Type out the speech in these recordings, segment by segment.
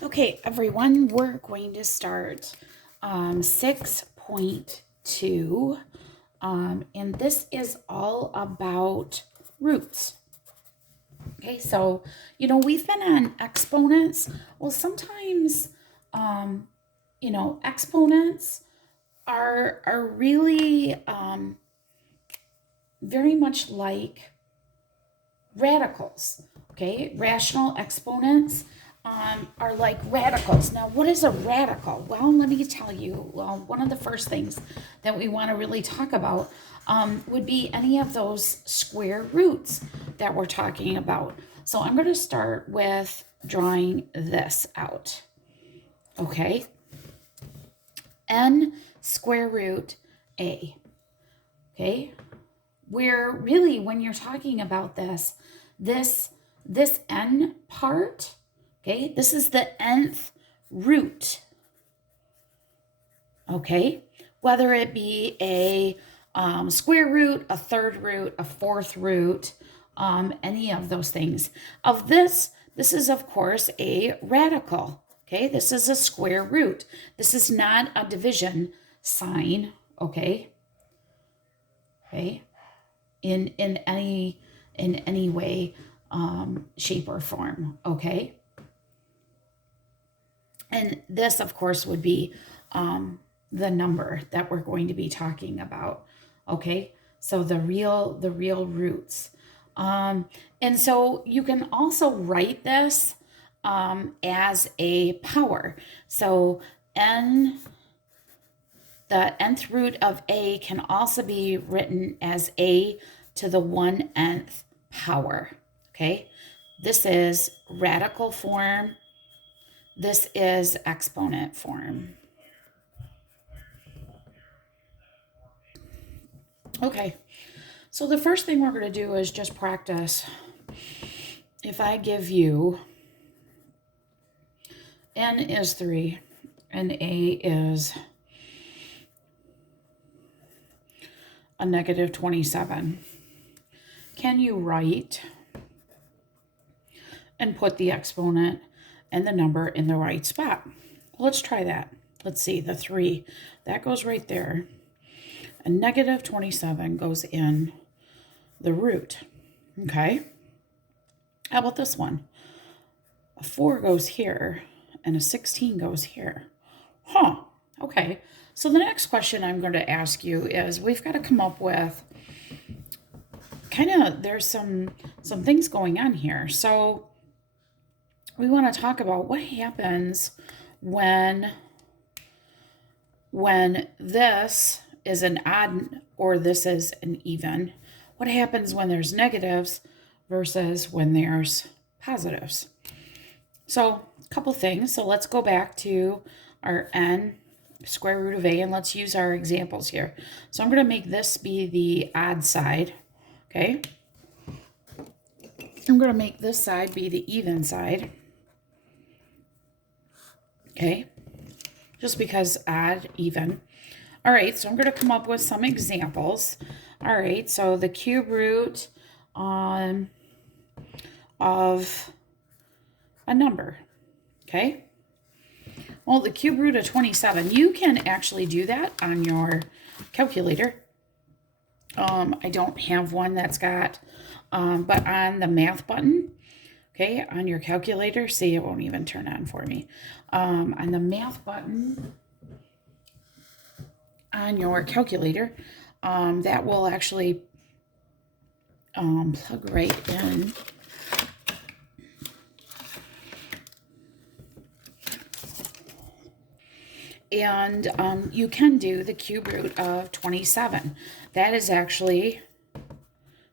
Okay, everyone, we're going to start 6.2, and this is all about roots. Okay, so, we've been on exponents. Well, sometimes, exponents are really very much like radicals. Okay, rational exponents are like radicals. Now, what is a radical? Well, let me tell you. Well, one of the first things that we want to really talk about would be any of those square roots that we're talking about. So I'm going to start with drawing this out. Okay, n square root a. Okay, where really when you're talking about this n part, okay, this is the nth root, okay, whether it be a square root, a third root, a fourth root, any of those things. Of this is of course a radical. Okay, this is a square root. This is not a division sign. Okay, in any way, shape, or form. Okay, and this of course would be the number that we're going to be talking about. Okay, so the real roots. And so you can also write this as a power. So the nth root of a can also be written as a to the 1/nth power. Okay, this is radical form. This is exponent form. Okay, so the first thing we're going to do is just practice. If I give you n is 3 and a is a negative 27, can you write and put the exponent and the number in the right spot? Let's try that. Let's see, the 3, that goes right there. A negative 27 goes in the root. Okay. How about this one? A 4 goes here and a 16 goes here. Huh. Okay. So the next question I'm going to ask you is, we've got to come up with there's some things going on here. So we want to talk about what happens when this is an odd or this is an even. What happens when there's negatives versus when there's positives? So a couple things. So let's go back to our n square root of a, and let's use our examples here. So I'm going to make this be the odd side. Okay. I'm going to make this side be the even side. Okay. Just because odd, even. All right, so I'm going to come up with some examples. All right, so the cube root of a number. Okay. Well, the cube root of 27, you can actually do that on your calculator. I don't have one that's got, but on the math button, okay, on your calculator, see, it won't even turn on for me. On the math button on your calculator, that will actually plug right in. And you can do the cube root of 27. That is actually,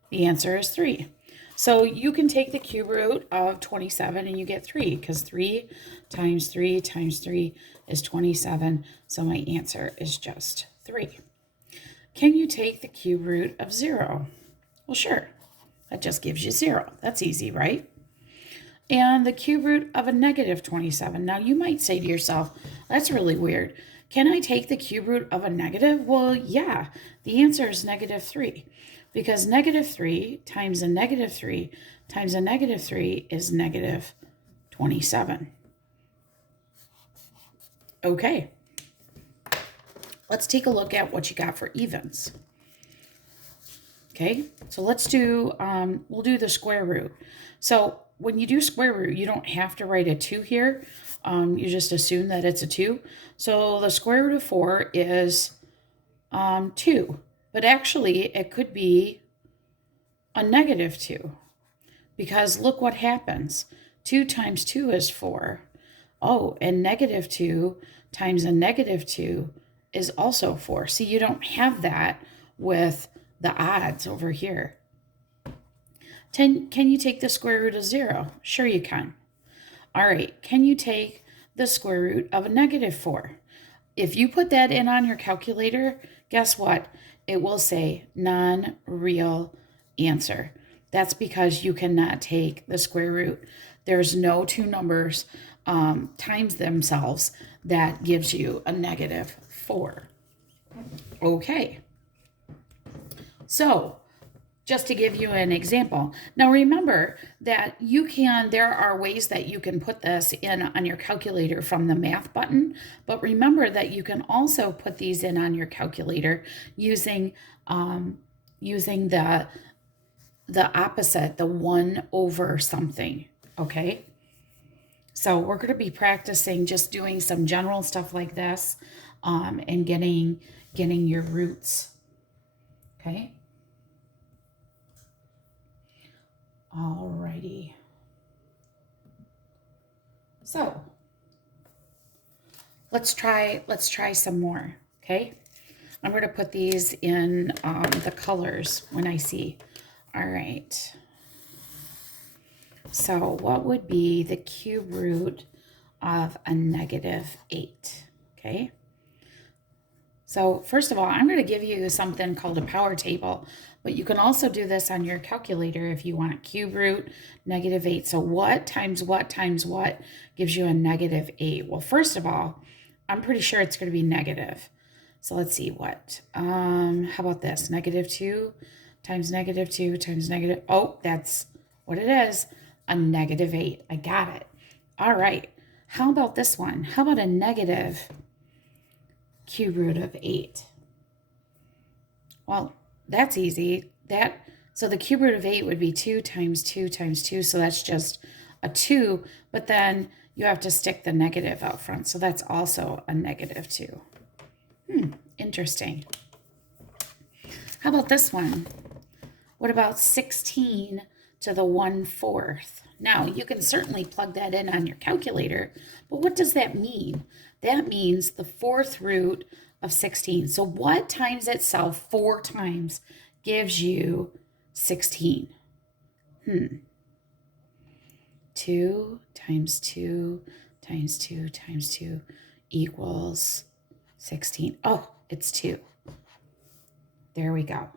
the answer is 3. So you can take the cube root of 27 and you get 3, because 3 times 3 times 3 is 27. So my answer is just 3. Can you take the cube root of 0? Well, sure. That just gives you 0. That's easy, right? And the cube root of a negative 27. Now you might say to yourself, that's really weird. Can I take the cube root of a negative? Well, yeah. The answer is negative 3. Because negative 3 times a negative 3 times a negative 3 is negative 27. Okay, let's take a look at what you got for evens. Okay, so let's do, we'll do the square root. So when you do square root, you don't have to write a 2 here. You just assume that it's a 2. So the square root of 4 is 2. But actually, it could be a negative 2. Because look what happens. 2 times 2 is 4. Oh, and negative 2 times a negative 2 is also 4. See, you don't have that with the odds over here. Can you take the square root of 0? Sure you can. All right, can you take the square root of a negative 4? If you put that in on your calculator, guess what? It will say non-real answer. That's because you cannot take the square root. There's no two numbers times themselves that gives you a negative 4. Okay. So, just to give you an example. Now remember that there are ways that you can put this in on your calculator from the math button, but remember that you can also put these in on your calculator using the opposite, the 1 over something, okay? So we're going to be practicing just doing some general stuff like this and getting your roots, okay? Alrighty. So let's try some more, okay? I'm going to put these in the colors when I see. All right. So what would be the cube root of a negative 8? Okay. So first of all, I'm going to give you something called a power table, but you can also do this on your calculator if you want. Cube root negative 8. So what times what times what gives you a negative 8? Well, first of all, I'm pretty sure it's going to be negative. So let's see what. How about this? Negative 2 times negative 2 times negative. Oh, that's what it is. A negative 8. I got it. All right. How about this one? How about a negative cube root of 8? Well, that's easy. So the cube root of 8 would be 2 times 2 times 2. So that's just a 2. But then you have to stick the negative out front. So that's also a negative 2. Interesting. How about this one? What about 16 to the 1/4? Now, you can certainly plug that in on your calculator, but what does that mean? That means the 4th root of 16. So what times itself 4 times gives you 16? 2 times 2 times 2 times 2 equals 16. Oh, it's 2. There we go.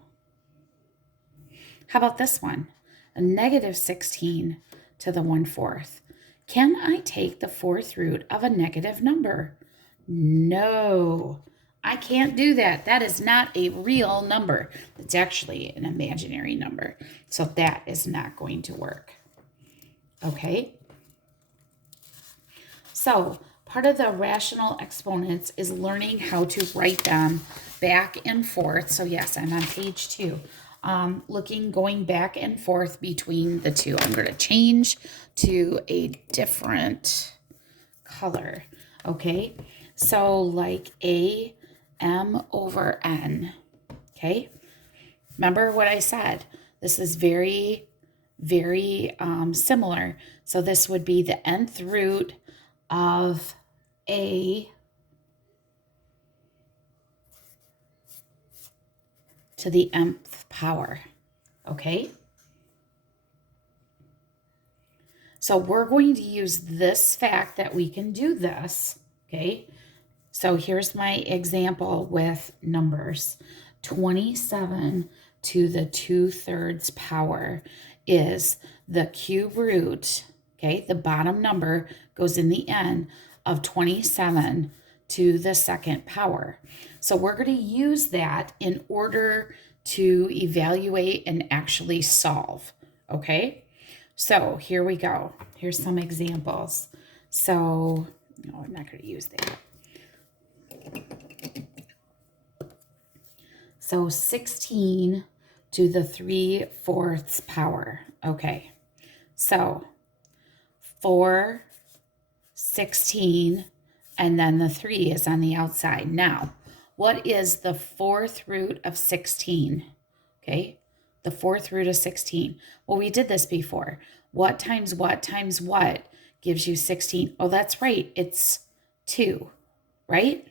How about this one? A negative 16 to the 1/4. Can I take the 4th root of a negative number? No, I can't do that. That is not a real number. It's actually an imaginary number. So that is not going to work. Okay? So part of the rational exponents is learning how to write them back and forth. So yes, I'm on page 2. Going back and forth between the two. I'm going to change to a different color. Okay, so like A M over N. Okay, remember what I said. This is very, very similar. So this would be the nth root of A to the mth power, okay? So we're going to use this fact that we can do this, okay? So here's my example with numbers. 27 to the 2/3 power is the cube root, okay? The bottom number goes in the n of 27 to the 2nd power. So we're going to use that in order to evaluate and actually solve, okay? So here we go. Here's some examples. So, no, I'm not going to use that. So 16 to the 3/4 power. Okay, so 4, 16, and then the 3 is on the outside. Now, what is the 4th root of 16? Okay, the 4th root of 16. Well, we did this before. What times what times what gives you 16? Oh, that's right. It's 2, right?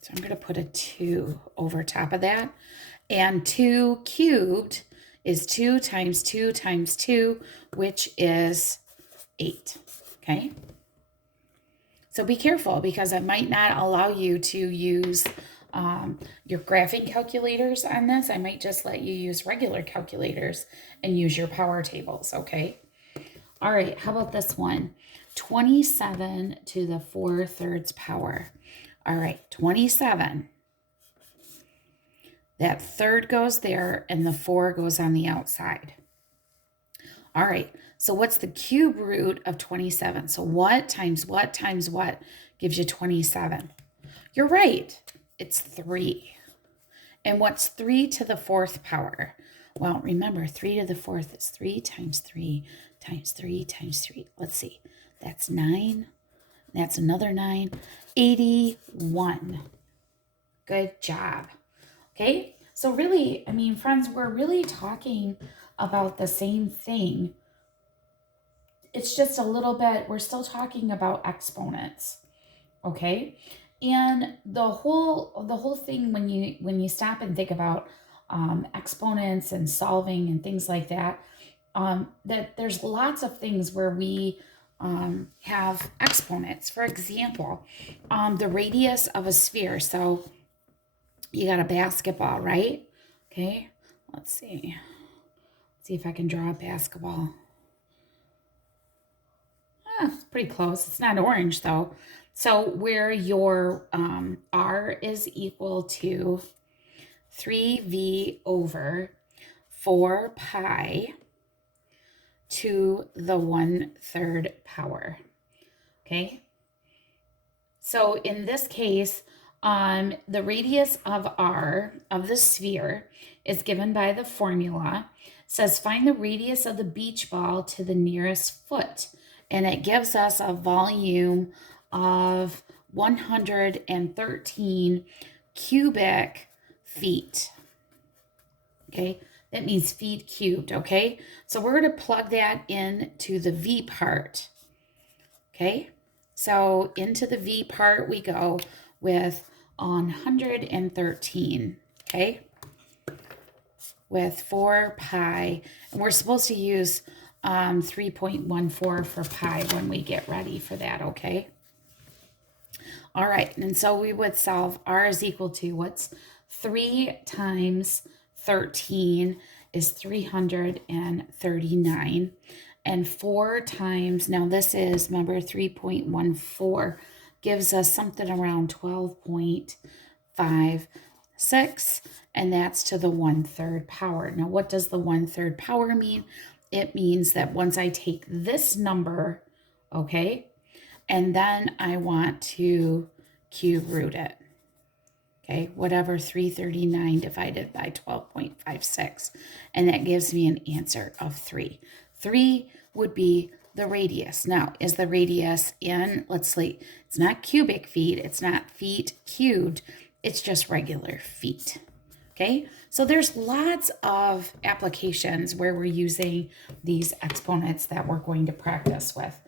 So I'm going to put a 2 over top of that. And 2 cubed is 2 times 2 times 2, which is 8. Okay? So be careful because it might not allow you to use your graphing calculators on this. I might just let you use regular calculators and use your power tables, okay? All right, how about this one? 27 to the 4/3 power. All right, 27. That third goes there and the 4 goes on the outside. All right, so what's the cube root of 27? So what times what times what gives you 27? You're right, it's 3. And what's 3 to the 4th power? Well, remember, 3 to the 4th is 3 times 3 times 3 times 3. Let's see, that's 9. That's another 9. 81. Good job. Okay, so really, I mean, friends, we're really talking about the same thing. It's just a little bit, we're still talking about exponents, okay? And the whole thing when you stop and think about exponents and solving and things like that, that there's lots of things where we have exponents. For example, the radius of a sphere. So you got a basketball, right? Okay, let's see. See if I can draw a basketball. It's pretty close. It's not orange though. So where your R is equal to 3V over 4 pi to the 1/3 power. Okay. So in this case, the radius of R of the sphere is given by the formula. It says find the radius of the beach ball to the nearest foot. And it gives us a volume of 113 cubic feet. Okay, that means feet cubed, okay? So we're going to plug that into the V part, okay? So into the V part we go with 113, okay? With 4 pi, and we're supposed to use 3.14 for pi when we get ready for that, okay? All right, and so we would solve R is equal to what's 3 times 13 is 339, and 4 times, now this is, remember, 3.14 gives us something around 12.56, and that's to the 1/3 power. Now, what does the 1/3 power mean? It means that once I take this number, okay, and then I want to cube root it, okay, whatever 339 divided by 12.56, and that gives me an answer of 3. 3 would be the radius. Now, is the radius in, let's see, it's not cubic feet, it's not feet cubed, it's just regular feet. Okay, so there's lots of applications where we're using these exponents that we're going to practice with.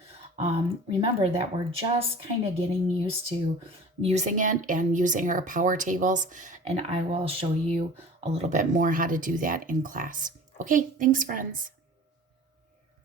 Remember that we're just kind of getting used to using it and using our power tables, and I will show you a little bit more how to do that in class. Okay, thanks, friends.